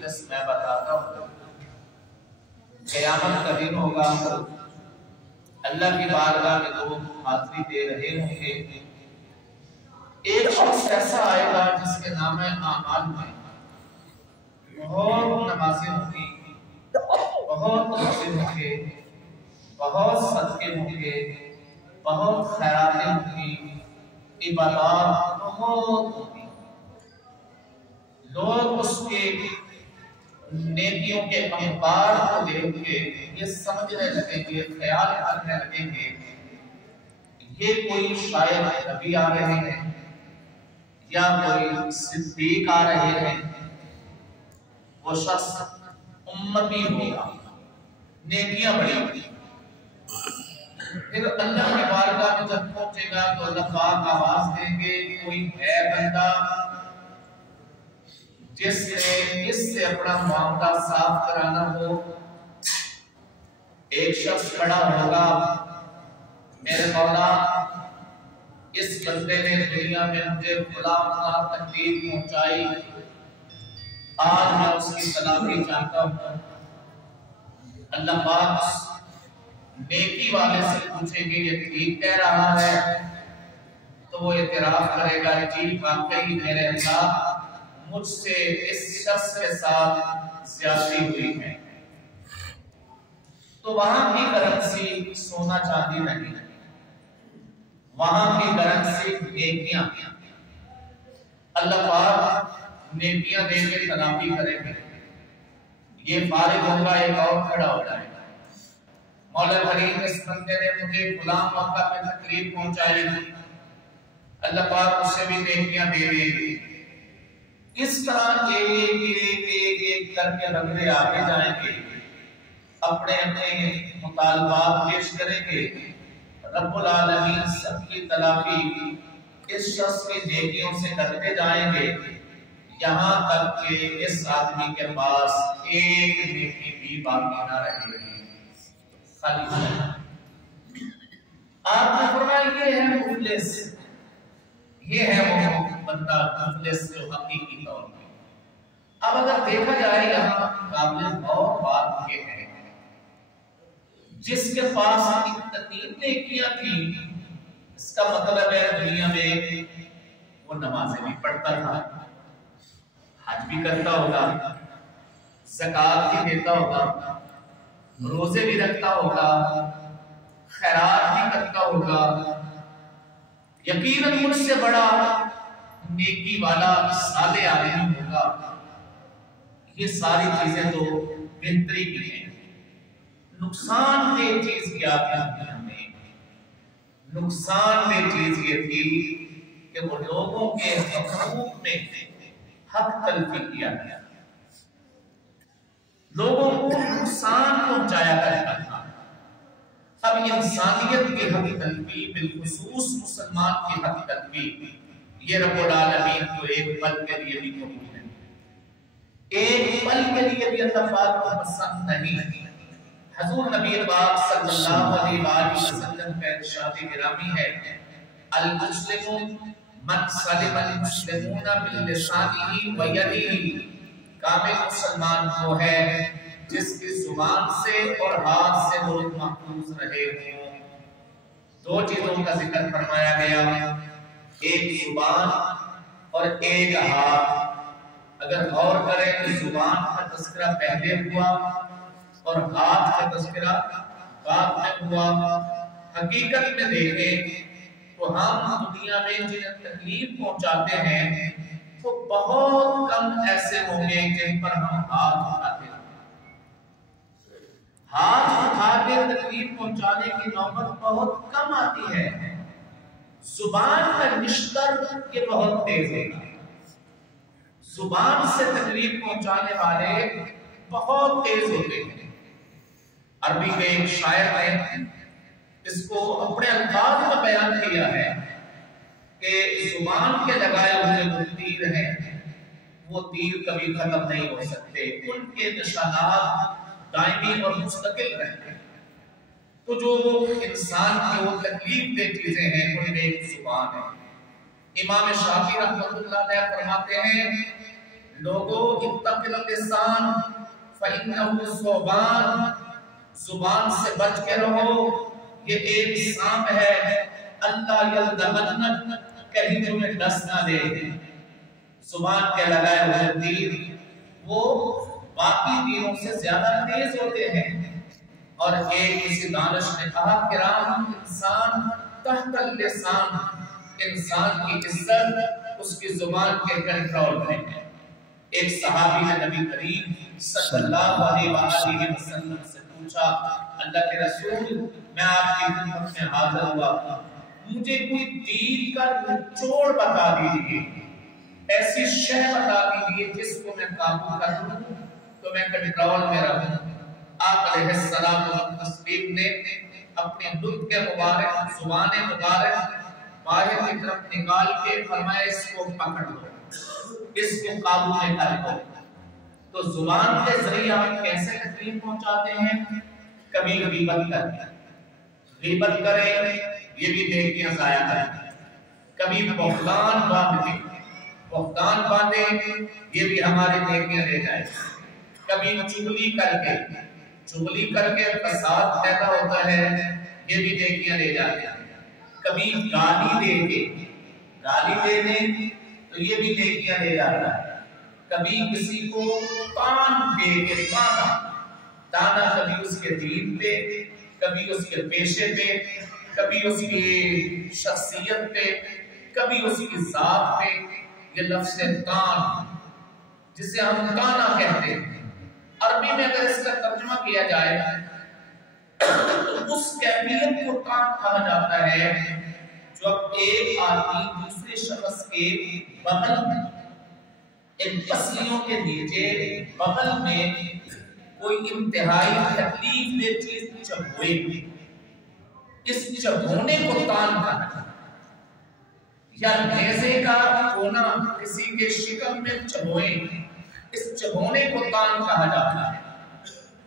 مجلس میں بتاتا ہوں، قیامت کا دن ہوگا، اللہ کی بارگاہ میں لوگ حاضری دے رہے ہوں گے، ایک شخص ایسا آئے گا جس کے نام اعمال میں بہت نمازیں ہوں گی، بہت روزے ہوں گے، بہت صدقے ہوں گے، بہت خیراتیں ہوں گی، عبادات بہت ہوں گی۔ لوگ اس کے نیکیوں کے انبار کو دیکھ کے یہ سمجھنے لگیں گے، خیال کرنے لگیں گے یہ کوئی شاید نبی آ رہے ہیں یا کوئی صدیق آ رہے ہیں، وہ شخص امتی ہوگا، نیکیاں بڑی ہوگی۔ پھر اللہ کی بارگاہ میں جب پہنچے گا تو اللہ پاک آواز دیں گے، کوئی ہے بندہ جس نے اس سے اپنا معاملہ صاف کرانا ہو؟ ایک شخص کھڑا ہوگا، میرے مولا اس بندے نے دنیا میں مجھے فلاں تکلیف پہنچائی، آج میں اس کی تلافی چاہتا ہوں۔ اللہ پاک نیکی والے سے پوچھیں گے یہ ٹھیک کہہ رہا ہے؟ تو وہ اعتراف کرے گا، جی واقعی میرے اللہ مجھ سے اس شخص کے ساتھ زیادتی ہوئی ہے۔ تو وہاں کی کرنسی سونا چاندی نہیں، وہاں کی کرنسی نیکیاں۔ اللہ پاک نیکیاں دے کے تلافی کریں گے، یہ فارغ ہوگا، ایک اور کھڑا ہو جائے گا، مولا کریم اس بندے نے مجھے فلاں موقع میں تکلیف پہنچائی، اللہ پاک اس سے بھی نیکیاں دے دیں گے۔ اس طرح ایک کر کے بندے آگے جائیں گے، اپنے اپنے مطالبات پیش کریں گے، رب العالمین سب کی تلافی اس شخص کی نیکیوں سے کرتے جائیں گے، یہاں تک کہ اس آدمی کے پاس ایک نیکی بھی باقی نہ رہے گی، خالی۔ آپ نے فرمایا یہ ہے مفلس، یہ ہے وہ بندہ مفلس جو حقیقی طور پہ۔ اب اگر دیکھا جائے یہاں قابل غور بات یہ ہے، جس کے پاس اتنی نیکیاں تھیں، اس کا مطلب ہے دنیا میں وہ نمازیں بھی پڑھتا تھا، حج بھی کرتا ہوگا، زکوٰۃ بھی دیتا ہوگا، روزے بھی رکھتا ہوگا، خیرات بھی کرتا ہوگا، یقیناً مجھ سے بڑا نیکی والا صالح آدمی ہوگا۔ یہ ساری چیزیں تو بہتری کی ہیں، نقصان دہ چیز کیا تھی؟ ہمیں نقصان دہ چیز یہ تھی کہ وہ لوگوں کے حقوق میں حق تلفی کیا گیا، لوگوں کو نقصان پہنچایا کرتا تھا۔ اب انسانیت کی حق تلفی، بالخصوص مسلمان کی حق تلفی، یہ رب العالمین کو ایک پل کے لیے بھی قبول نہیں، ایک پل کے لیے بھی اللہ پاک کو پسند نہیں۔ حضور نبی پاک صلی اللہ علیہ وآلہ وسلم کا ارشاد گرامی ہے، المسلم من سلم المسلمون من لسانہ و یدہ، کامل مسلمان وہ ہے جس کی زبان سے اور ہاتھ سے لوگ محفوظ رہے ہوں۔ دو چیزوں کا ذکر فرمایا گیا، ایک زبان اور ایک ہاتھ۔ اگر غور کریں تو زبان کا تذکرہ پہلے ہوا اور ہاتھ کا تذکرہ بعد میں ہوا۔ حقیقت میں دیکھیں تو ہم دنیا میں جنہیں تکلیف پہنچاتے ہیں وہ بہت کم ایسے ہوں گے جن پر ہم ہاتھ اٹھاتے ہیں۔ ہاتھ اٹھا کے تکلیف پہنچانے کی نوبت بہت کم آتی ہے۔ زبان کا نشتر یہ بہت تیز ہے، زبان سے تکلیف پہنچانے والے بہت تیز ہوتے ہیں۔ عربی کے ایک شاعر نے اس کو اپنے الفاظ میں بیان کیا ہے کہ زبان کے لگائے ہوئے وہ تیر ہیں، وہ تیر کبھی ختم نہیں ہو سکتے، ان کے نشانات دائمی اور مستقل رہتے ہیں۔ تو جو انسان کی وہ تکلیف دہ چیزیں ہیں ان میں ایک زبان ہے۔ امام شافعی رحمۃ اللہ علیہ فرماتے ہیں لوگوں اتقوا اللسان فإنه ثعبان، زبان سے بچ کے رہو، یہ ایک سانپ ہے، اللہ یلدغنک، کہیں تمہیں ڈس نہ دے۔ زبان کے لگائے ہوئے تیر وہ باقی تیروں سے زیادہ تیز ہوتے ہیں۔ اور ایک کسی دانش نے کہا کرام انسان تحت اللسان، انسان کی عزت اس کی زبان کے کنٹرول میں ہے۔ ایک صحابی نے نبی کریم صلی اللہ علیہ وآلہ وسلم سے پوچھا اللہ کے رسول میں آپ کی خدمت میں حاضر ہوا، مجھے کوئی دین کا نچوڑ بتا دیجیے، ایسی شے بتا دیجیے جس کو میں قابو کر لوں تو میں کنٹرول میں رہوں۔ آپ علیہ السلام و تسلیم نے اپنے دودھ کے مبارک زبان مبارک باہر کی طرف نکال کے فرمایا اس کو پکڑ لو، اس کو قابو میں کر لو۔ تو زبان کے ذریعے ہم کیسے تکلیف پہنچاتے ہیں؟ کبھی غیبت کریں، غیبت کریں یہ بھی نیکیاں ضائع کریں، کبھی بہتان باندھیں، بہتان باندھیں یہ بھی ہماری نیکیاں لے جائیں، کبھی چغلی کر کے فساد پیدا ہوتا ہے یہ بھی نیکیاں لے جاتے ہیں، کبھی گالی دے دیں تو یہ بھی نیکیاں لے جاتا ہے، کبھی کسی کو تان دے کے تانا کبھی اس کے دین پہ، کبھی اس کے پیشے پہ، کبھی اس کی شخصیت پہ، کبھی اس کی ذات پہ۔ یہ لفظ تان جسے ہم تانا کہتے ہیں، عربی میں اگر اس کا ترجمہ کیا جائے تو اس کیفیت کو تان کہا جاتا ہے جو ایک آدمی دوسرے شخص کے بغل میں، ایک پسلیوں کے نیچے بغل میں کوئی انتہائی تکلیف دہ چیز چبھوئے، اس چبھونے کو تان کہا جاتا ہے، یا نیزے کا کونا کسی کے شکم میں چبھوئے، اس چبھونے کو تان کہا جاتا ہے۔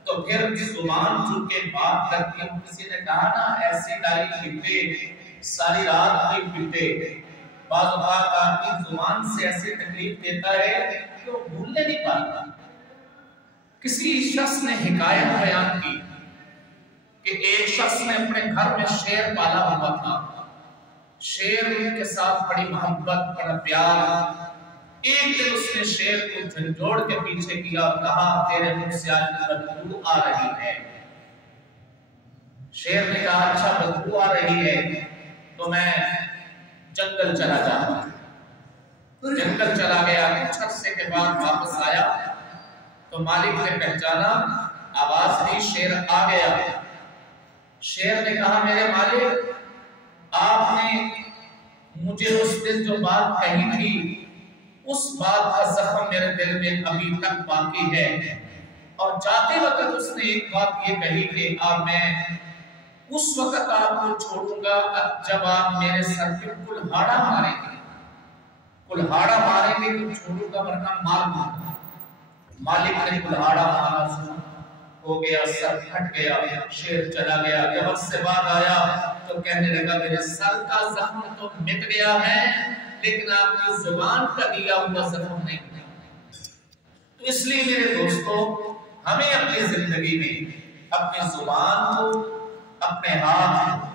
تو پھر زبان چونکہ بات کرتی ہے، کسی نے کہا نا ایسی ڈائی پیٹے ساری رات بھی پیٹے، بعض اوقات آدمی زبان سے ایسی تکلیف دیتا ہے کہ وہ بھولنے نہیں پاتا۔ کسی شخص نے حکایت بیان کی کہ ایک شخص نے اپنے گھر میں شیر پالا ہوا تھا، شیر کے ساتھ بڑی محبت بڑا پیار۔ ایک دن اس نے شیر کو جھنجھوڑ کے پیچھے کیا اور کہا تیرے منہ سے آج بدبو آ رہی ہے۔ شیر نے کہا اچھا بدبو آ رہی ہے تو میں جنگل چلا جاتا ہوں۔ جنگل چلا گیا، کچھ عرصے کے بعد واپس آیا تو مالک نے پہچانا، آواز دی، شیر آ گیا۔ شیر نے کہا میرے مالک آپ نے مجھے اس دن جو بات کہی تھی اس بات کا زخم میرے دل میں ابھی تک باقی ہے، اور جاتے وقت اس نے ایک بات یہ کہی کہ میں اس وقت آپ کو چھوڑوں گا جب آپ میرے سر پہ کلہاڑا ماریں گے، کلہاڑا ماریں گے تو چھوڑوں گا ورنہ مار دوں گا۔ مالک نے کلہاڑا مارا، ہو گیا، سر پھٹ گیا، شیر چلا گیا۔ جب وقت سے بعد آیا تو کہنے لگا میرے سر کا زخم تو مٹ گیا ہے لیکن آپ کی زبان کا دیا ہوا زخم نہیں۔ تو اس لیے میرے دوستو ہمیں اپنی زندگی میں اپنی زبان کو، اپنے ہاتھ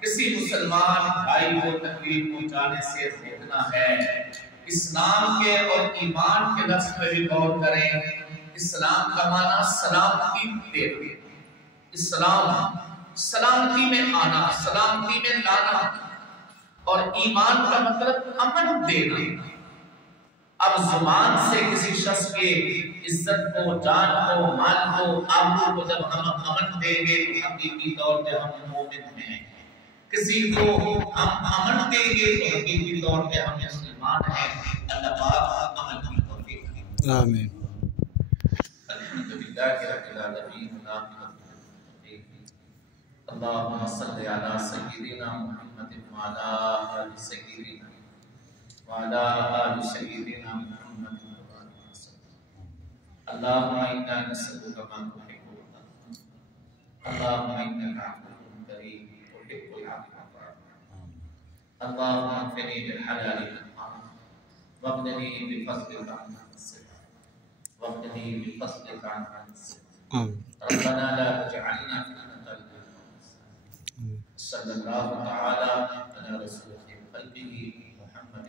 کسی مسلمان بھائی کو تکلیف پہنچانے سے روکنا ہے۔ اسلام کے اور ایمان کے لفظ پہ بھی غور کریں۔ اسلام کا معنی سلامتی دینا، اسلام سلامتی میں آنا، سلامتی میں لانا، اور ایمان کا مطلب امن دینا۔ اب زبان سے کسی شخص کے عزت کو، جان کو، مال کو، آبرو کو جب ہم امن دیں گے تو حقیقی طور پہ ہم مومن ہیں۔ کسی کو ہم امن دیں گے تو حقیقی طور پہ ہم مسلمان ہیں۔ اللہ پاک امن کی توفیق۔ آمین۔ الحمدللہ رب العالمین، اللہم صلی علی سیدنا محمد وعلی آل سیدنا وعلی آل سیدنا محمد اللہم انا نسألک ما تحب وترضى، اللہم انک عفو کریم تحب العفو فاعف عني، اللہم اکفنی بالحلال والحرام واغننی بفضلک عمن سواک۔ واغنني بفضلك عن ربنا لا تجعلنا فتنة للقوم. صلی اللہ تعالی علی رسول قلبه محمد